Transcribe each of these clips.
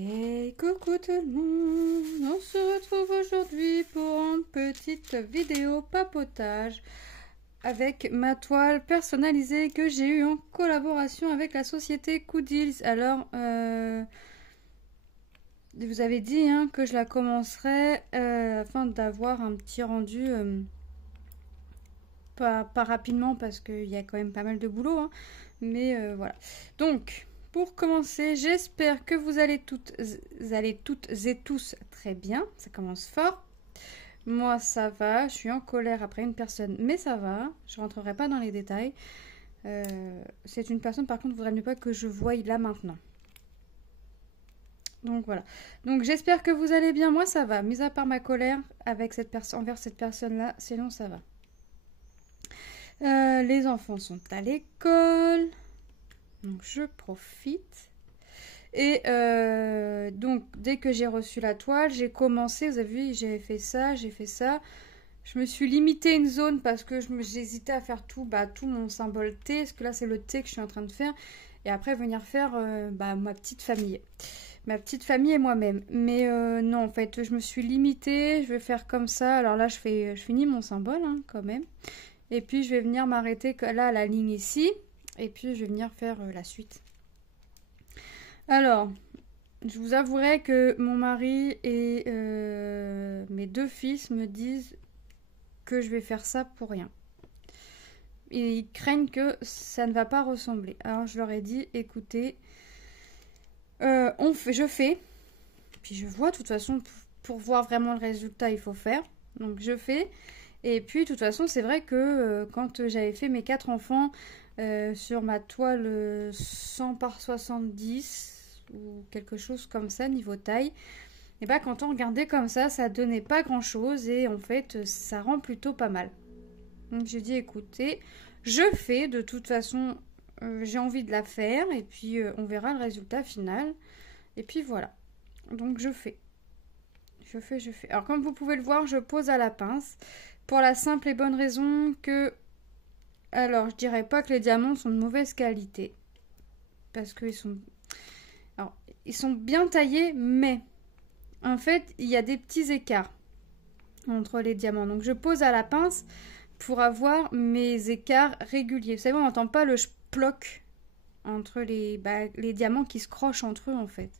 Hey, coucou tout le monde, on se retrouve aujourd'hui pour une petite vidéo papotage avec ma toile personnalisée que j'ai eue en collaboration avec la société Coodils. Alors, vous avez dit que je la commencerai afin d'avoir un petit rendu, pas rapidement parce qu'il y a quand même pas mal de boulot, mais voilà. Donc... Pour commencer, j'espère que vous allez toutes et tous très bien. Ça commence fort. Moi, ça va. Je suis en colère après une personne, mais ça va. Je ne rentrerai pas dans les détails. C'est une personne, par contre, il ne faudrait mieux pas que je voie là maintenant. Donc voilà. Donc j'espère que vous allez bien. Moi, ça va. Mis à part ma colère avec envers cette personne-là, sinon ça va. Les enfants sont à l'école. Donc je profite. Et donc dès que j'ai reçu la toile, j'ai commencé, vous avez vu, j'ai fait ça. Je me suis limité une zone parce que j'hésitais à faire tout mon symbole T, parce que là c'est le T que je suis en train de faire. Et après venir faire ma petite famille. Ma petite famille et moi-même. Mais non, en fait, je me suis limitée, je vais faire comme ça. Alors là, je finis mon symbole quand même. Et puis je vais venir m'arrêter là à la ligne ici. Et puis, je vais venir faire la suite. Alors, je vous avouerai que mon mari et mes deux fils me disent que je vais faire ça pour rien. Et ils craignent que ça ne va pas ressembler. Alors, je leur ai dit, écoutez, je fais. Puis, je vois, de toute façon, pour voir vraiment le résultat, il faut faire. Donc, je fais. Et puis, de toute façon, c'est vrai que quand j'avais fait mes 4 enfants... sur ma toile 100 par 70 ou quelque chose comme ça niveau taille, et quand on regardait comme ça donnait pas grand chose et en fait ça rend plutôt pas mal. Donc j'ai dit écoutez, je fais de toute façon, j'ai envie de la faire et puis on verra le résultat final et puis voilà. Donc je fais. Alors comme vous pouvez le voir, je pose à la pince pour la simple et bonne raison que alors, je dirais pas que les diamants sont de mauvaise qualité. Parce qu'ils sont... Alors, ils sont bien taillés, mais... En fait, il y a des petits écarts entre les diamants. Donc, je pose à la pince pour avoir mes écarts réguliers. Vous savez, on n'entend pas le ploc entre les diamants qui se crochent entre eux, en fait.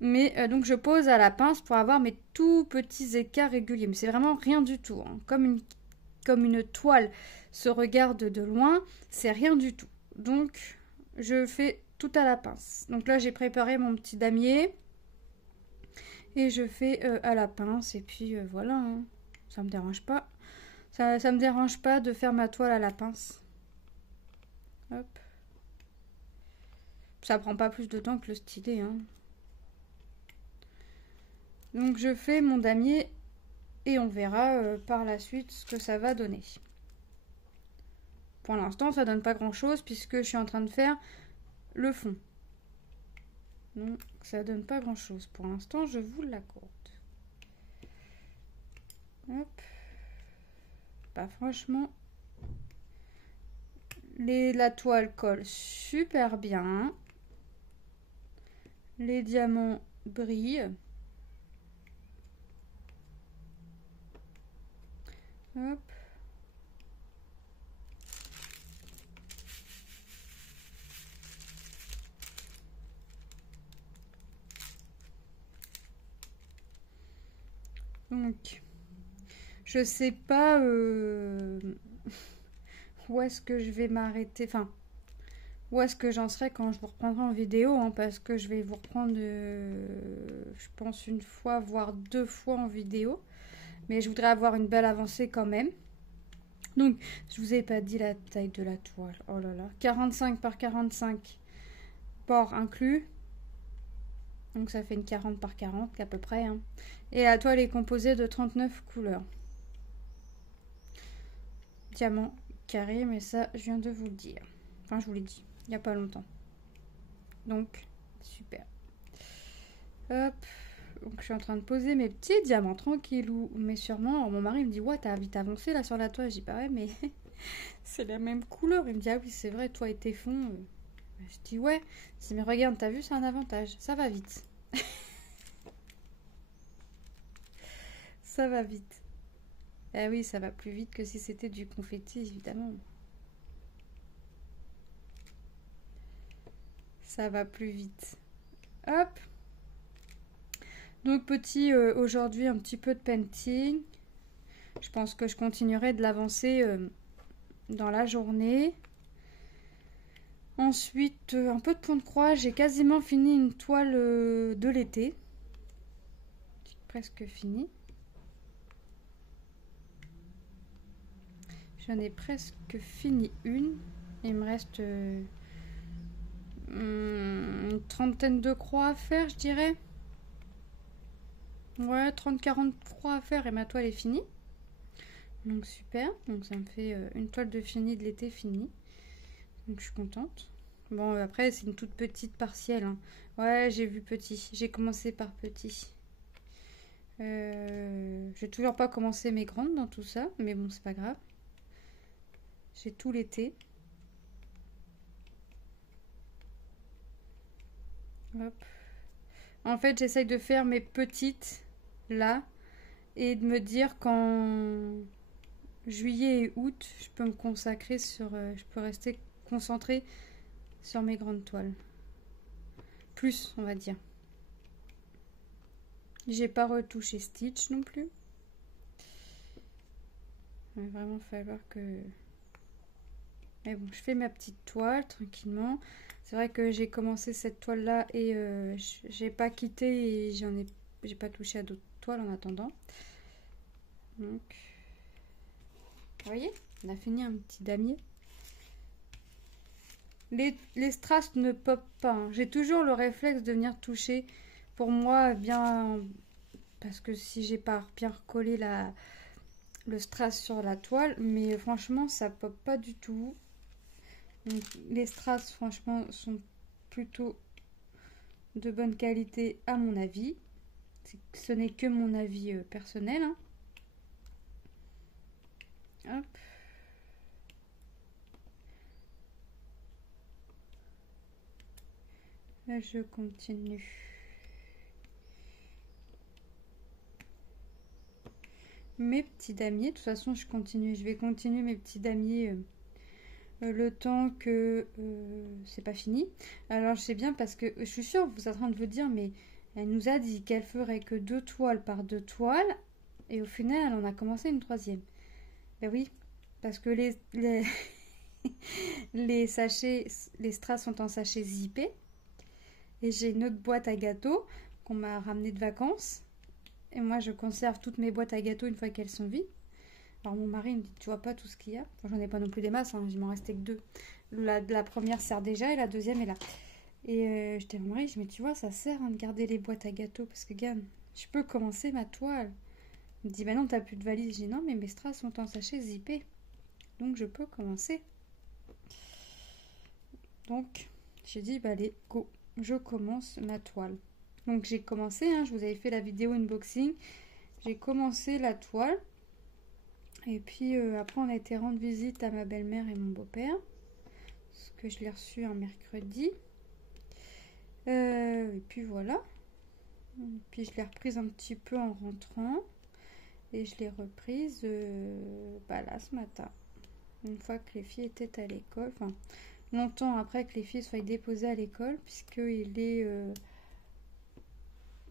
Mais donc, je pose à la pince pour avoir mes tout petits écarts réguliers. Mais c'est vraiment rien du tout. Comme une toile se regarde de loin, c'est rien du tout. Donc, je fais tout à la pince. Donc là, j'ai préparé mon petit damier. Et je fais à la pince. Et puis, voilà. Ça me dérange pas. Ça me dérange pas de faire ma toile à la pince. Hop. Ça prend pas plus de temps que le stylet. Donc, je fais mon damier. Et on verra par la suite ce que ça va donner. Pour l'instant, ça donne pas grand chose puisque je suis en train de faire le fond. Donc, ça donne pas grand chose. Pour l'instant, je vous l'accorde. Hop. Franchement, la toile colle super bien. Les diamants brillent. Hop. Donc, je sais pas où est-ce que je vais m'arrêter. Enfin, où est-ce que j'en serai quand je vous reprendrai en vidéo. Parce que je vais vous reprendre, je pense, une fois, voire 2 fois en vidéo. Mais je voudrais avoir une belle avancée quand même. Donc, je vous ai pas dit la taille de la toile. Oh là là. 45 par 45, port inclus. Donc, ça fait une 40 par 40 à peu près. Et la toile est composée de 39 couleurs. Diamant carré, mais ça, je viens de vous le dire. Enfin, je vous l'ai dit, il n'y a pas longtemps. Donc, super. Hop. Donc, je suis en train de poser mes petits diamants tranquillou, mais sûrement. Alors, mon mari me dit, ouais, t'as vite avancé là sur la toile. Je dis, bah ouais, mais c'est la même couleur. Il me dit, ah oui, c'est vrai, toi et tes fonds. Je dis, ouais. Je dis, mais regarde, t'as vu, c'est un avantage. Ça va vite. Ça va vite. Ah oui, ça va plus vite que si c'était du confetti, évidemment. Ça va plus vite. Hop. Donc petit aujourd'hui un petit peu de painting. Je pense que je continuerai de l'avancer dans la journée. Ensuite un peu de point de croix. J'ai quasiment fini une toile de l'été. Presque fini. J'en ai presque fini une. Il me reste une trentaine de croix à faire, je dirais. Ouais, 30-40 croix à faire et ma toile est finie. Donc super. Donc ça me fait une toile de fini de l'été finie. Donc je suis contente. Bon, après, c'est une toute petite partielle. Hein. Ouais, j'ai vu petit. J'ai commencé par petit. J'ai toujours pas commencé mes grandes dans tout ça. Mais bon, c'est pas grave. J'ai tout l'été. Hop. En fait, j'essaye de faire mes petites là et de me dire qu'en juillet et août, je peux me consacrer sur. Je peux rester concentrée sur mes grandes toiles. Plus, on va dire. J'ai pas retouché Stitch non plus. Il va vraiment falloir que. Mais bon, je fais ma petite toile tranquillement. C'est vrai que j'ai commencé cette toile là et j'ai pas quitté et j'ai pas touché à d'autres toiles en attendant. Donc, vous voyez, on a fini un petit damier. Les strass ne popent pas. Hein. J'ai toujours le réflexe de venir toucher. Pour moi, bien, parce que si j'ai pas bien recollé le strass sur la toile, mais franchement, ça pop pas du tout. Donc, les strass, franchement, sont plutôt de bonne qualité à mon avis. Ce n'est que mon avis personnel. Hein. Hop. Là, je continue. Mes petits damiers, de toute façon, je vais continuer mes petits damiers le temps que c'est pas fini. Alors, je sais bien parce que je suis sûre que vous êtes en train de vous dire, mais elle nous a dit qu'elle ferait que 2 toiles par 2 toiles et au final, elle en a commencé une 3e. Ben oui, parce que les sachets, les strass sont en sachet zippé. Et j'ai une autre boîte à gâteaux qu'on m'a ramenée de vacances. Et moi, je conserve toutes mes boîtes à gâteaux une fois qu'elles sont vides. Alors mon mari me dit, tu vois pas tout ce qu'il y a. Enfin, j'en ai pas non plus des masses, hein. Il m'en restait que 2. La première sert déjà et la deuxième est là. Et j'étais à mon mari, je me dis, tu vois, ça sert de garder les boîtes à gâteaux. Parce que, regarde, je peux commencer ma toile. Il me dit, bah non, t'as plus de valise. J'ai dit, non, mais mes strass sont en sachet zippé. Donc je peux commencer. Donc, j'ai dit, bah allez, go. Je commence ma toile. Donc j'ai commencé, hein, je vous avais fait la vidéo unboxing. J'ai commencé la toile. Et puis après on a été rendre visite à ma belle-mère et mon beau-père. Parce que je l'ai reçu un mercredi. Et puis voilà. Et puis je l'ai reprise un petit peu en rentrant. Et je l'ai reprise là ce matin. Une fois que les filles étaient à l'école. Enfin, longtemps après que les filles soient déposées à l'école. Puisqu'il est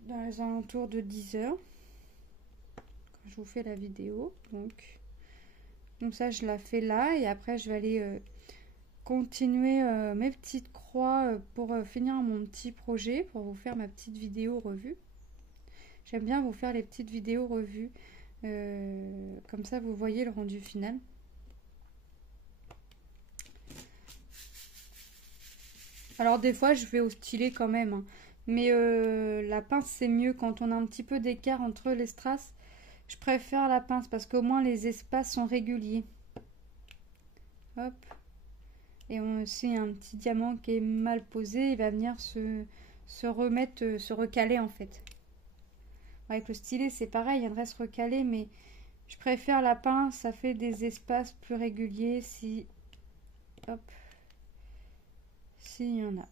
dans les alentours de 10h. Quand je vous fais la vidéo. Donc ça, je la fais là. Et après, je vais aller continuer mes petites croix pour finir mon petit projet. Pour vous faire ma petite vidéo revue. J'aime bien vous faire les petites vidéos revues. Comme ça, vous voyez le rendu final. Alors des fois, je vais au stylet quand même. Hein. Mais la pince, c'est mieux quand on a un petit peu d'écart entre les strass. Je préfère la pince parce qu'au moins les espaces sont réguliers. Hop. Et aussi un petit diamant qui est mal posé, il va venir se remettre, se recaler en fait. Avec le stylet, c'est pareil, il devrait se recaler, mais je préfère la pince, ça fait des espaces plus réguliers si... Hop. S'il y en a.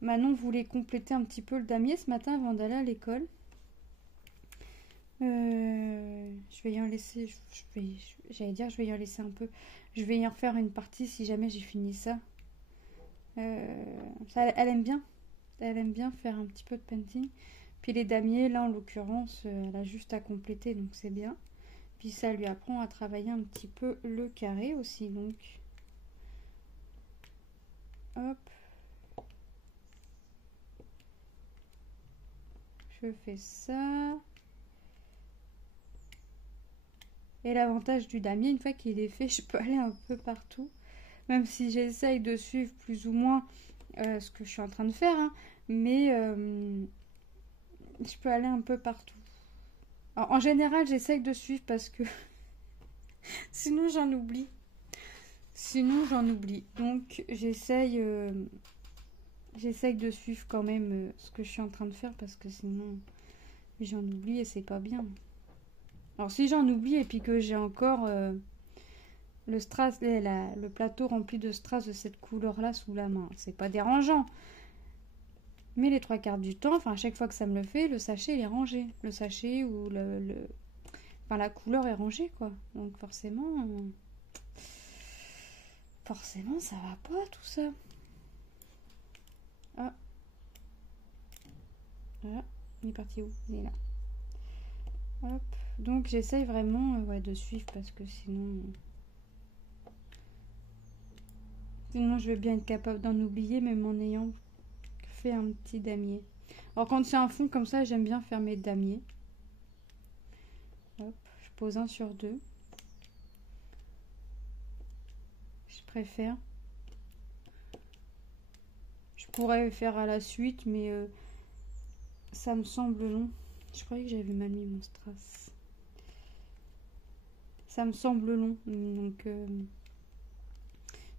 Manon voulait compléter un petit peu le damier ce matin avant d'aller à l'école. Je vais y en laisser. J'allais dire, je vais y en laisser un peu. Je vais y en refaire une partie si jamais j'ai fini ça. Elle aime bien. Elle aime bien faire un petit peu de painting. Puis les damiers, là en l'occurrence, elle a juste à compléter, donc c'est bien. Puis ça lui apprend à travailler un petit peu le carré aussi, donc. Hop. Je fais ça. Et l'avantage du damier, une fois qu'il est fait, je peux aller un peu partout. Même si j'essaye de suivre plus ou moins ce que je suis en train de faire, hein, mais je peux aller un peu partout. Alors, en général, j'essaye de suivre parce que sinon j'en oublie. Donc j'essaye de suivre quand même ce que je suis en train de faire parce que sinon j'en oublie et c'est pas bien. Alors si j'en oublie et puis que j'ai encore le strass, le plateau rempli de strass de cette couleur-là sous la main, c'est pas dérangeant. Mais les trois quarts du temps, enfin à chaque fois que ça me le fait, le sachet il est rangé. Le sachet ou enfin la couleur est rangée quoi. Donc forcément ça va pas tout ça. Ah. Voilà. Il est parti où? Il est là. Hop. Donc j'essaye vraiment de suivre parce que sinon je vais bien être capable d'en oublier même en ayant fait un petit damier. Alors quand c'est un fond comme ça, j'aime bien faire mes damiers. Hop, je pose un sur deux. Je préfère. Je pourrais faire à la suite, mais ça me semble long. Je croyais que j'avais mal mis mon strass. Ça me semble long, donc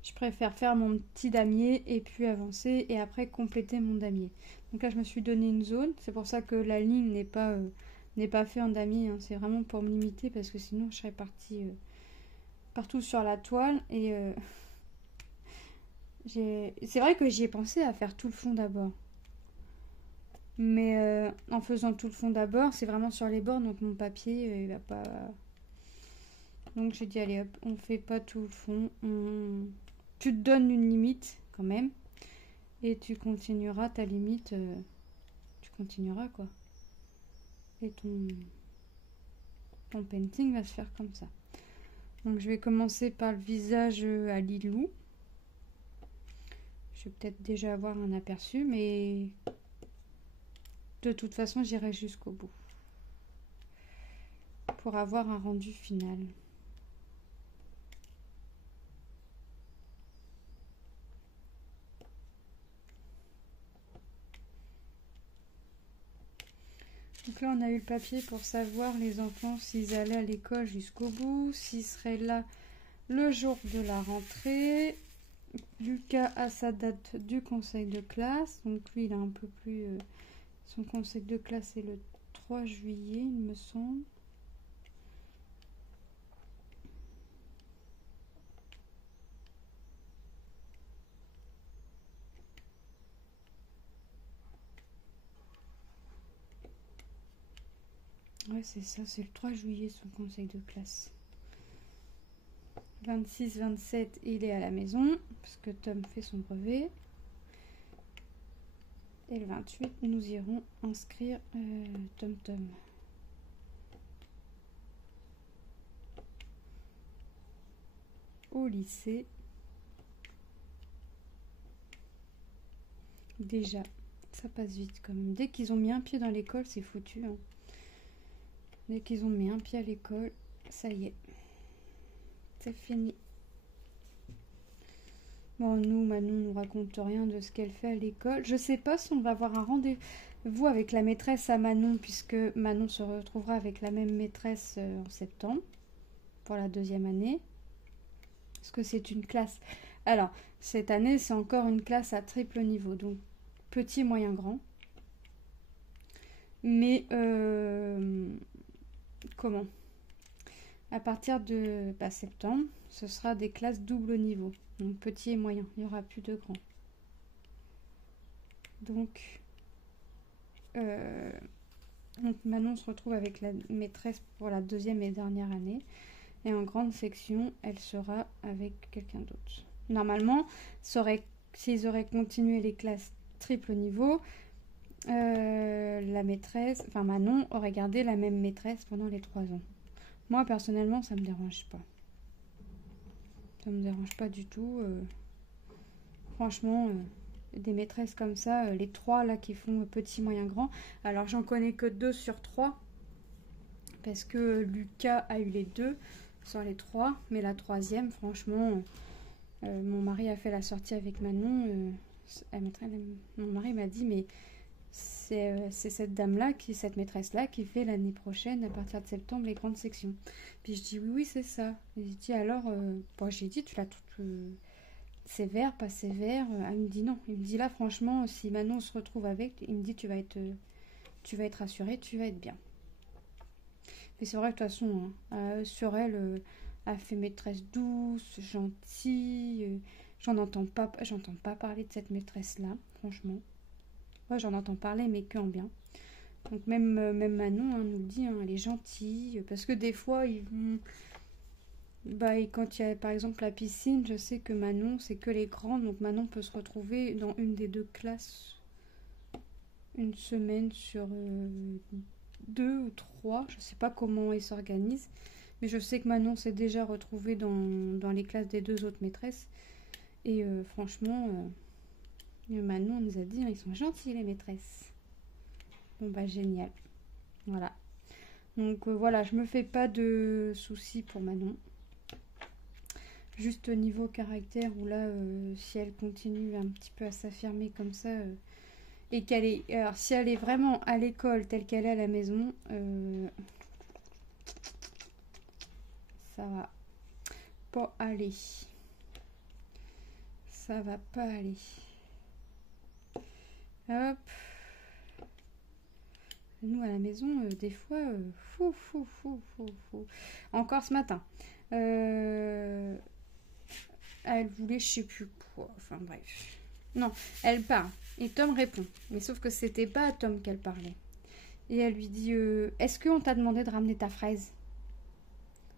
je préfère faire mon petit damier et puis avancer et après compléter mon damier. Donc là, je me suis donné une zone. C'est pour ça que la ligne n'est pas faite en damier. Hein. C'est vraiment pour me limiter parce que sinon, je serais partie partout sur la toile. Et c'est vrai que j'y ai pensé à faire tout le fond d'abord. Mais en faisant tout le fond d'abord, c'est vraiment sur les bords, donc mon papier, il va pas... Donc j'ai dit, allez hop, on fait pas tout le fond. Tu te donnes une limite quand même. Et tu continueras ta limite. Tu continueras quoi. Et ton painting va se faire comme ça. Donc je vais commencer par le visage à Lilou. Je vais peut-être déjà avoir un aperçu, mais de toute façon j'irai jusqu'au bout. Pour avoir un rendu final. Donc là, on a eu le papier pour savoir les enfants s'ils allaient à l'école jusqu'au bout, s'ils seraient là le jour de la rentrée. Lucas a sa date du conseil de classe. Donc lui, il a un peu plus... son conseil de classe est le 3 juillet, il me semble. Ouais, c'est ça, c'est le 3 juillet son conseil de classe. 26-27, il est à la maison, parce que Tom fait son brevet. Et le 28, nous irons inscrire Tom. Au lycée. Déjà, ça passe vite quand même. Dès qu'ils ont mis un pied dans l'école, c'est foutu. Hein. Dès qu'ils ont mis un pied à l'école, ça y est. C'est fini. Bon, Manon nous raconte rien de ce qu'elle fait à l'école. Je sais pas si on va avoir un rendez-vous avec la maîtresse à Manon, puisque Manon se retrouvera avec la même maîtresse en septembre, pour la 2e année. Parce que c'est une classe... Alors, cette année, c'est encore une classe à triple niveau, donc petit, moyen, grand. Mais, comment ? À partir de septembre, ce sera des classes double niveau. Donc petit et moyen, il n'y aura plus de grand. Donc, Donc Manon se retrouve avec la maîtresse pour la deuxième et dernière année. Et en grande section, elle sera avec quelqu'un d'autre. Normalement, s'ils auraient continué les classes triple niveau, la maîtresse, enfin Manon, aurait gardé la même maîtresse pendant les 3 ans. Moi, personnellement, ça me dérange pas. Ça me dérange pas du tout. Franchement, des maîtresses comme ça, les 3 là qui font petit, moyen, grand. Alors, j'en connais que 2 sur 3. Parce que Lucas a eu les 2 sur les 3. Mais la 3e, franchement, mon mari a fait la sortie avec Manon. Mon mari m'a dit, mais c'est cette dame-là, cette maîtresse-là, qui fait l'année prochaine, à partir de septembre, les grandes sections. Puis je dis, oui, oui, c'est ça. Et j'ai dit, alors, bon, j'ai dit, tu l'as toute sévère, pas sévère. Elle me dit non. Il me dit, là, franchement, si Manon se retrouve avec, il me dit, tu vas être rassurée, tu vas être bien. Mais c'est vrai que de toute façon, hein, sur elle, elle fait maîtresse douce, gentille. J'entends pas parler de cette maîtresse-là, franchement. Ouais, j'en entends parler, mais que en bien. Donc même Manon nous le dit, hein, elle est gentille. Parce que des fois, ils vont... Bah, et quand il y a par exemple la piscine, je sais que Manon, c'est que les grandes. Donc Manon peut se retrouver dans une des 2 classes une semaine sur 2 ou 3. Je sais pas comment ils s'organisent. Mais je sais que Manon s'est déjà retrouvée dans les classes des 2 autres maîtresses. Et franchement, Manon nous a dit, hein, ils sont gentils les maîtresses. Bon bah génial. Voilà. Donc voilà, je me fais pas de soucis pour Manon. Juste au niveau caractère où là, si elle continue un petit peu à s'affirmer comme ça, et qu'elle est... Alors si elle est vraiment à l'école telle qu'elle est à la maison, ça va pas aller. Ça va pas aller. Hop. Nous, à la maison, des fois, fou. Encore ce matin. Elle voulait, je sais plus quoi. Enfin, bref. Non, elle parle. Et Tom répond. Mais sauf que c'était pas à Tom qu'elle parlait. Et elle lui dit, est-ce qu'on t'a demandé de ramener ta fraise?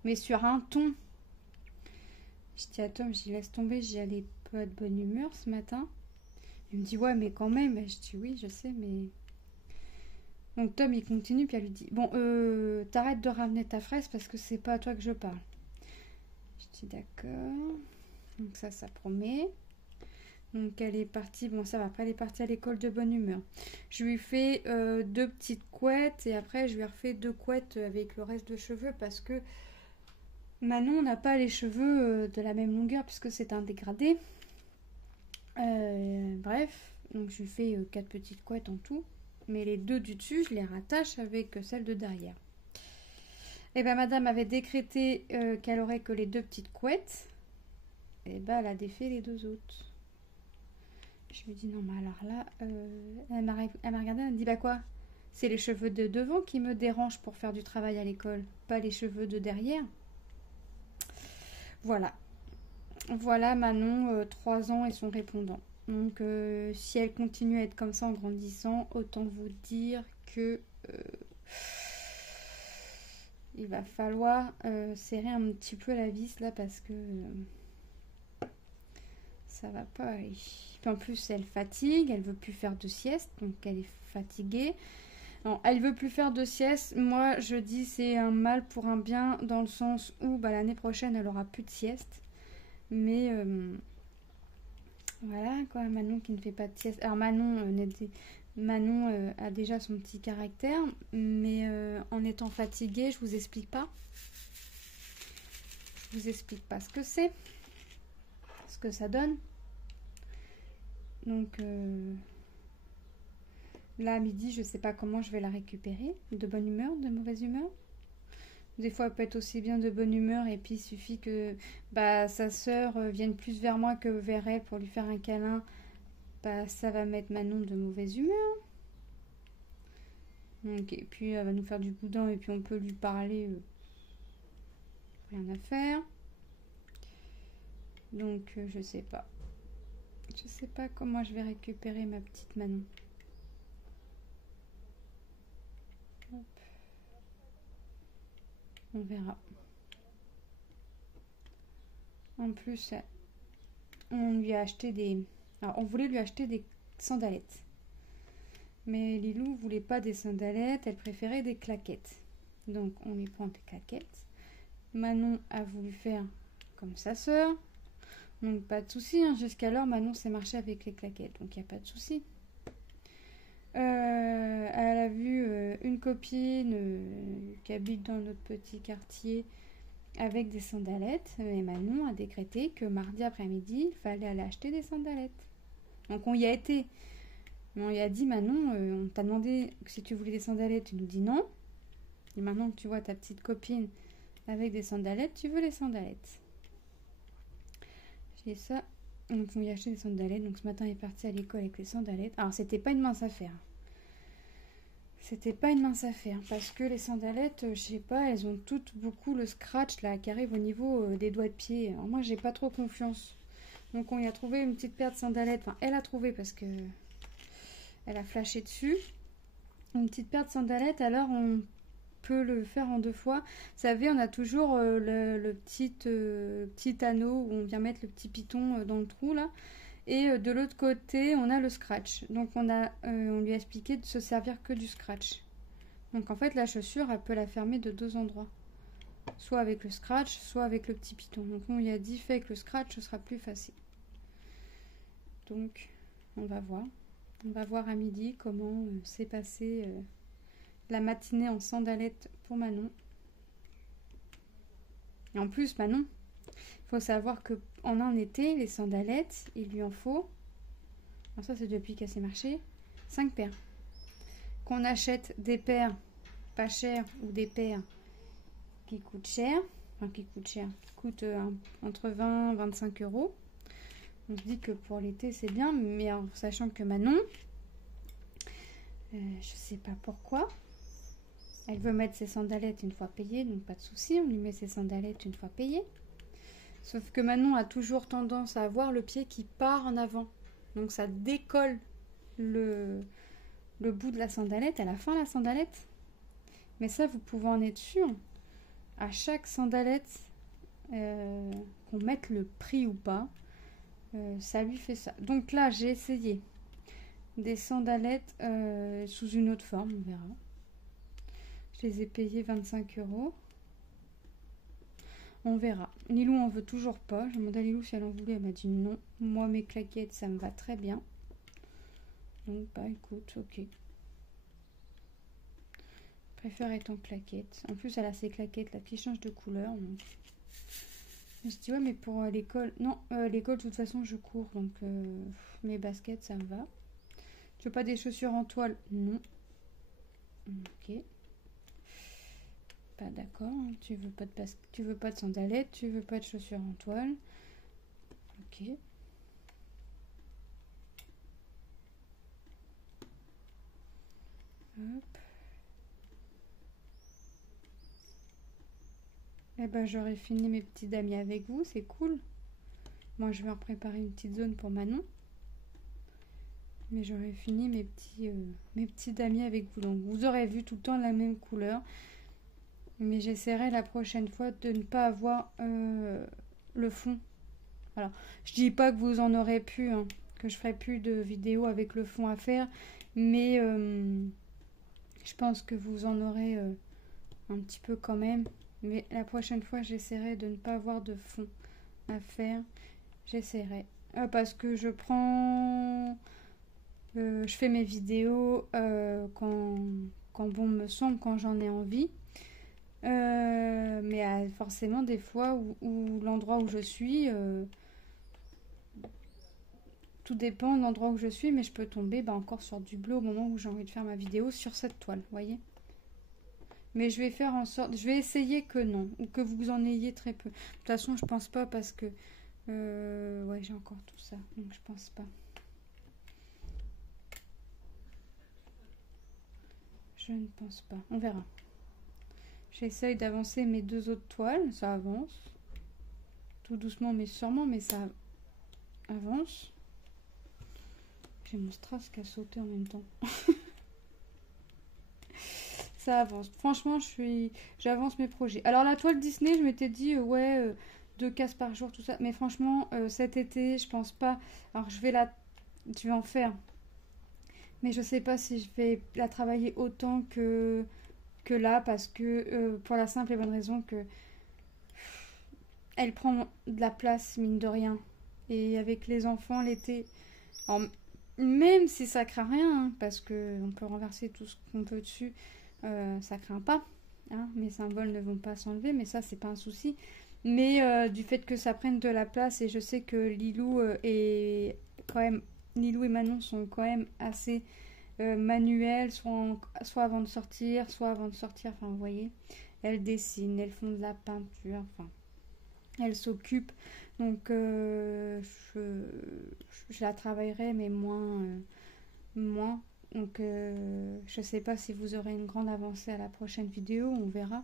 Mais sur un ton. Je dis à Tom, j'y laisse tomber, j'y allais pas de bonne humeur ce matin. Il me dit, ouais, mais quand même. Je dis, oui, je sais, mais... Donc Tom il continue puis elle lui dit bon t'arrêtes de ramener ta fraise parce que c'est pas à toi que je parle. Je dis d'accord. Donc ça promet. Donc elle est partie, bon ça va, après elle est partie à l'école de bonne humeur. Je lui fais 2 petites couettes et après je lui refais 2 couettes avec le reste de cheveux parce que Manon n'a pas les cheveux de la même longueur puisque c'est un dégradé. Bref, donc je lui fais 4 petites couettes en tout. Mais les 2 du dessus, je les rattache avec celle de derrière. Et bien, madame avait décrété qu'elle aurait que les 2 petites couettes. Et ben, elle a défait les 2 autres. Je lui dis, non, mais alors là, elle m'a regardé, elle me dit, bah quoi? C'est les cheveux de devant qui me dérangent pour faire du travail à l'école, pas les cheveux de derrière. Voilà. Voilà Manon, 3 ans et son répondant. Donc si elle continue à être comme ça en grandissant, autant vous dire que il va falloir serrer un petit peu la vis là parce que ça va pas aller. Puis en plus elle fatigue, elle veut plus faire de sieste, donc elle est fatiguée. Non, elle veut plus faire de sieste. Moi je dis c'est un mal pour un bien dans le sens où bah, l'année prochaine elle aura plus de sieste. Mais voilà quoi, Manon qui ne fait pas de sieste. Alors Manon a déjà son petit caractère, mais en étant fatiguée, je vous explique pas. Je vous explique pas ce que c'est, ce que ça donne. Donc là à midi, je sais pas comment je vais la récupérer. De bonne humeur, de mauvaise humeur. Des fois, elle peut être aussi bien de bonne humeur et puis il suffit que bah, sa sœur vienne plus vers moi que vers elle pour lui faire un câlin. Bah, ça va mettre Manon de mauvaise humeur. Donc, et puis, elle va nous faire du boudin et puis on peut lui parler. Rien à faire. Donc, je sais pas. Je sais pas comment je vais récupérer ma petite Manon. On verra. En plus, on lui a acheté des... Alors, on voulait lui acheter des sandalettes. Mais Lilou voulait pas des sandalettes, elle préférait des claquettes. Donc, on lui prend des claquettes. Manon a voulu faire comme sa sœur. Donc, pas de souci. Hein. Jusqu'alors, Manon s'est marché avec les claquettes. Donc, il n'y a pas de souci. Elle a vu une copine qui habite dans notre petit quartier avec des sandalettes. Et Manon a décrété que mardi après-midi, il fallait aller acheter des sandalettes. Donc, on y a été. On lui a dit, Manon, on t'a demandé si tu voulais des sandalettes. Tu nous dis non. Et maintenant que tu vois ta petite copine avec des sandalettes, tu veux les sandalettes. J'ai ça. Donc on lui a acheté des sandalettes. Donc ce matin il est parti à l'école avec les sandalettes. Alors c'était pas une mince affaire. C'était pas une mince affaire. Parce que les sandalettes, je sais pas, elles ont toutes beaucoup le scratch là qui arrive au niveau des doigts de pied. Alors moi j'ai pas trop confiance. Donc on lui a trouvé une petite paire de sandalettes. Enfin elle a trouvé parce que elle a flashé dessus. Une petite paire de sandalettes. Alors on peut le faire en 2 fois. Vous savez, on a toujours le petit anneau où on vient mettre le petit piton dans le trou là. Et de l'autre côté, on a le scratch. Donc on lui a expliqué de se servir que du scratch. Donc en fait, la chaussure, elle peut la fermer de 2 endroits. Soit avec le scratch, soit avec le petit piton. Donc on lui a dit, fait avec le scratch, ce sera plus facile. Donc on va voir. On va voir à midi comment s'est passé la matinée en sandalettes pour Manon. Et en plus, Manon, il faut savoir qu'en un été, les sandalettes, il lui en faut, alors ça c'est depuis qu'elle s'est marchée, 5 paires. Qu'on achète des paires pas chères ou des paires qui coûtent cher, qui coûtent entre 20 et 25 euros. On se dit que pour l'été c'est bien, mais en sachant que Manon, je sais pas pourquoi, elle veut mettre ses sandalettes une fois payées, donc pas de souci, on lui met ses sandalettes une fois payées. Sauf que Manon a toujours tendance à avoir le pied qui part en avant. Donc ça décolle le bout de la sandalette à la fin de la sandalette. Mais ça, vous pouvez en être sûr. À chaque sandalette, qu'on mette le prix ou pas, ça lui fait ça. Donc là, j'ai essayé des sandalettes sous une autre forme, on verra. Je les ai payées 25 euros. On verra. Lilou en veut toujours pas. Je demandé à Lilou si elle en voulait. Elle m'a dit non. Moi, mes claquettes, ça me va très bien. Donc, bah écoute, ok. Je préfère être en claquettes. En plus, elle a ses claquettes là qui changent de couleur. Donc... Je me suis dit, ouais, mais pour l'école... Non, l'école, de toute façon, je cours. Donc, mes baskets, ça me va. Tu veux pas des chaussures en toile? Non. Ok. Pas d'accord, tu veux pas de sandalettes, tu veux pas de chaussures en toile. Ok. Hop. Eh ben j'aurais fini mes petits damis avec vous, c'est cool. Moi je vais en préparer une petite zone pour Manon. Mais j'aurais fini mes petits damis avec vous. Donc vous aurez vu tout le temps la même couleur. Mais j'essaierai la prochaine fois de ne pas avoir le fond. Voilà. Je dis pas que vous en aurez plus, hein, que je ferai plus de vidéos avec le fond à faire, mais je pense que vous en aurez un petit peu quand même. Mais la prochaine fois, j'essaierai de ne pas avoir de fond à faire. J'essaierai. Parce que je fais mes vidéos quand bon me semble, quand j'en ai envie. Mais forcément des fois où l'endroit où je suis, tout dépend de l'endroit où je suis, mais je peux tomber encore sur du bleu au moment où j'ai envie de faire ma vidéo sur cette toile, voyez. Mais je vais faire en sorte, je vais essayer que non, ou que vous en ayez très peu. De toute façon, je pense pas parce que ouais, j'ai encore tout ça, donc je pense pas. Je ne pense pas, on verra. J'essaye d'avancer mes 2 autres toiles, ça avance. Tout doucement mais sûrement, mais ça avance. J'ai mon strass qui a sauté en même temps. ça avance. Franchement, j'avance mes projets. Alors la toile Disney, je m'étais dit, ouais, 2 cases par jour, tout ça. Mais franchement, cet été, je pense pas. Alors je vais en faire. Mais je sais pas si je vais la travailler autant que là, parce que pour la simple et bonne raison que elle prend de la place, mine de rien. Et avec les enfants, l'été, alors, même si ça craint rien, hein, parce qu'on peut renverser tout ce qu'on peut dessus, ça craint pas. Hein, mes symboles ne vont pas s'enlever, mais ça, c'est pas un souci. Mais du fait que ça prenne de la place, et je sais que Lilou et Manon sont quand même assez manuelles, soit avant de sortir, enfin, vous voyez, elles dessinent, elles font de la peinture, enfin, elles s'occupent. Donc, je la travaillerai, mais moins. Donc, je sais pas si vous aurez une grande avancée à la prochaine vidéo, on verra.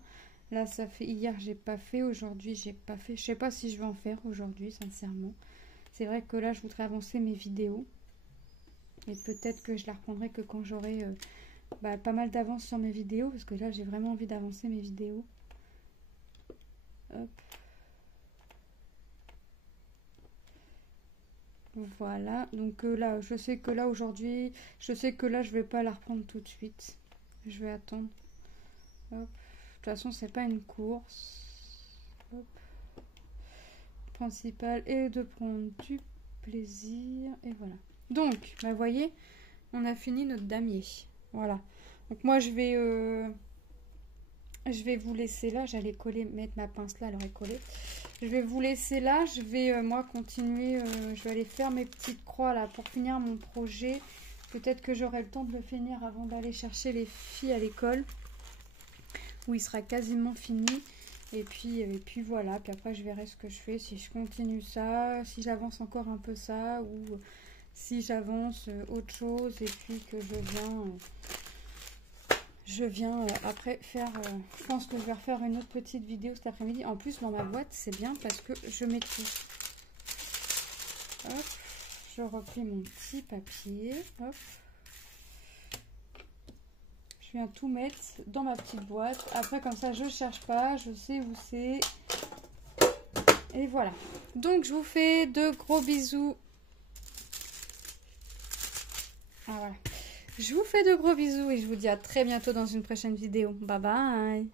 Là, ça fait hier, j'ai pas fait, aujourd'hui, j'ai pas fait. Je sais pas si je vais en faire aujourd'hui, sincèrement. C'est vrai que là, je voudrais avancer mes vidéos. Et peut-être que je la reprendrai que quand j'aurai pas mal d'avance sur mes vidéos, parce que là, j'ai vraiment envie d'avancer mes vidéos. Hop. Voilà, donc là, je sais que là aujourd'hui, je sais que là, je vais pas la reprendre tout de suite. Je vais attendre. Hop. De toute façon, c'est pas une course. Hop. Principal est de prendre du plaisir. Et voilà. Donc, vous voyez, on a fini notre damier. Voilà. Donc moi, je vais vous laisser là. J'allais mettre ma pince là, elle aurait collé. Je vais vous laisser là. Je vais, moi, continuer. Je vais aller faire mes petites croix là pour finir mon projet. Peut-être que j'aurai le temps de le finir avant d'aller chercher les filles à l'école, où il sera quasiment fini. Et puis voilà. Puis après, je verrai ce que je fais. Si je continue ça, si j'avance encore un peu ça, ou si j'avance autre chose. Et puis que je viens après faire, je pense que je vais refaire une autre petite vidéo cet après-midi. En plus, dans ma boîte, c'est bien parce que je mets tout. Hop, je replie mon petit papier. Hop. Je viens tout mettre dans ma petite boîte. Après, comme ça, je cherche pas, je sais où c'est. Et voilà. Donc, je vous fais de gros bisous. Ah, voilà. Je vous fais de gros bisous et je vous dis à très bientôt dans une prochaine vidéo. Bye bye.